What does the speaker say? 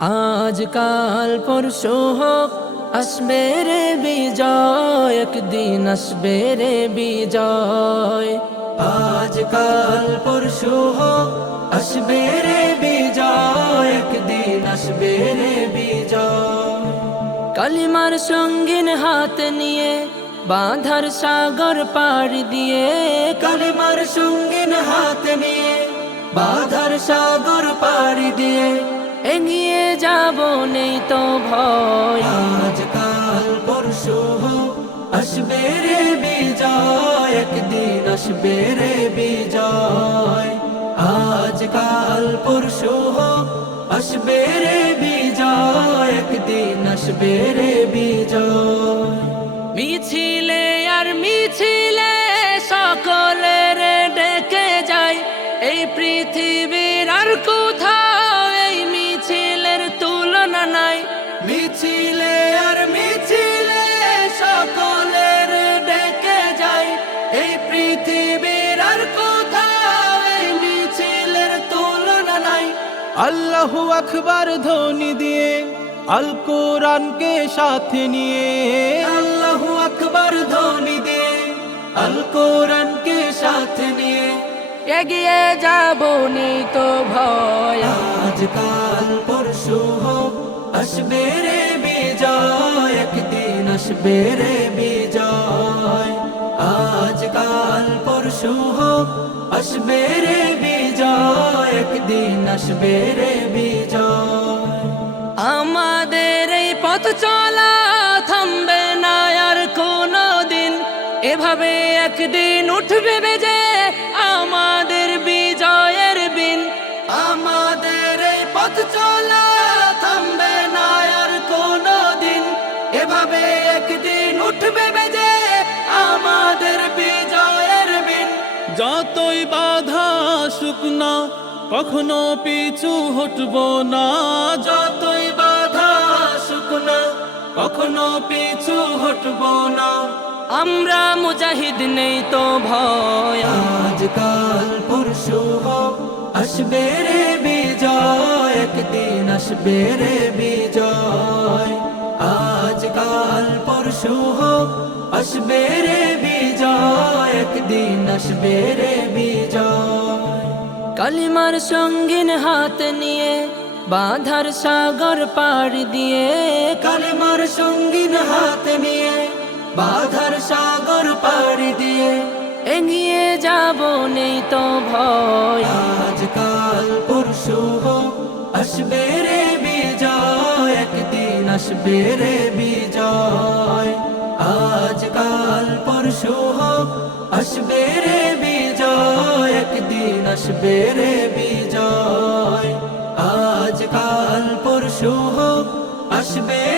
আজ কাল পরশু হোক আসবে রে বিজয়, একদিন আসবে রে বিজয়। আজ কাল পরশু হোক আসবে রে বিজয়, একদিন আসবে রে বিজয়। কালিমার সঙ্গিন হাত নিয়ে, বাঁধার সাগর পাড়ি দিয়ে। কালিমার সঙ্গিন হাত নিয়ে, বাঁধার সাগর পাড়ি দিয়ে। এগিয়ে নেই তো ভয়। আজ কাল পরশু আসবে রে বিজয় একদিন আসবে রে বিজয়। আজ কাল পরশু আসবে রে বিজয় একদিন আসবে রে বিজয়। মিছিলে আর মিছিলে সকলের ডেকে যায় এই পৃথিবীর আর আল্লাহু আকবার ধ্বনি দিয়ে আল কোরআনকে সাথে নিয়ে। আল্লাহু আকবার ধ্বনি দিয়ে আল কোরআনকে সাথে নিয়ে। এগিয়ে যাব নি তো ভয়। আজ কাল পরশু হোক আসবে রে বিজয় একদিন আসবে রে বিজয়। আজ কাল পরশু হোক আসবে রে বিজয় একদিন আসবে রে বিজয়। আমাদের এই পথ চলা থামবে না আর কোনো দিন এভাবে একদিন উঠবে বেজে আমাদের বিজয়ের বিন আমাদের এই পথ চলা থামবে না দিন এভাবে একদিন উঠবে বেজে আমাদের বিজয়ের বিন যতই বাধা শুকনা কখনো পিছু হটব না, যতই বাধা শুকনা কখনো পিছু হটব না। আমরা মুজাহিদ নেই তো ভয়। আজ কাল পরশু হোক আসবে রে বিজয়, একদিন আসবে রে বিজয়। আজ কাল পরশু আসবে রে বিজয়, একদিন আসবে রে বিজয়। কালিমার সঙ্গিন হাত নিয়ে বাঁধার সাগর পাড়ি দিয়ে। কালিমার সঙ্গিন হাত নিয়ে বাঁধার সাগর পাড়ি দিয়ে। এগিয়ে যাব নেই তো ভয়। আজ কাল পরশু হোক আসবে রে বিজয়, একদিন আসবে রে বিজয়। আজ কাল পরশু হোক আসবে রে রে বিজয়। আজ কাল পরশু হোক আসবে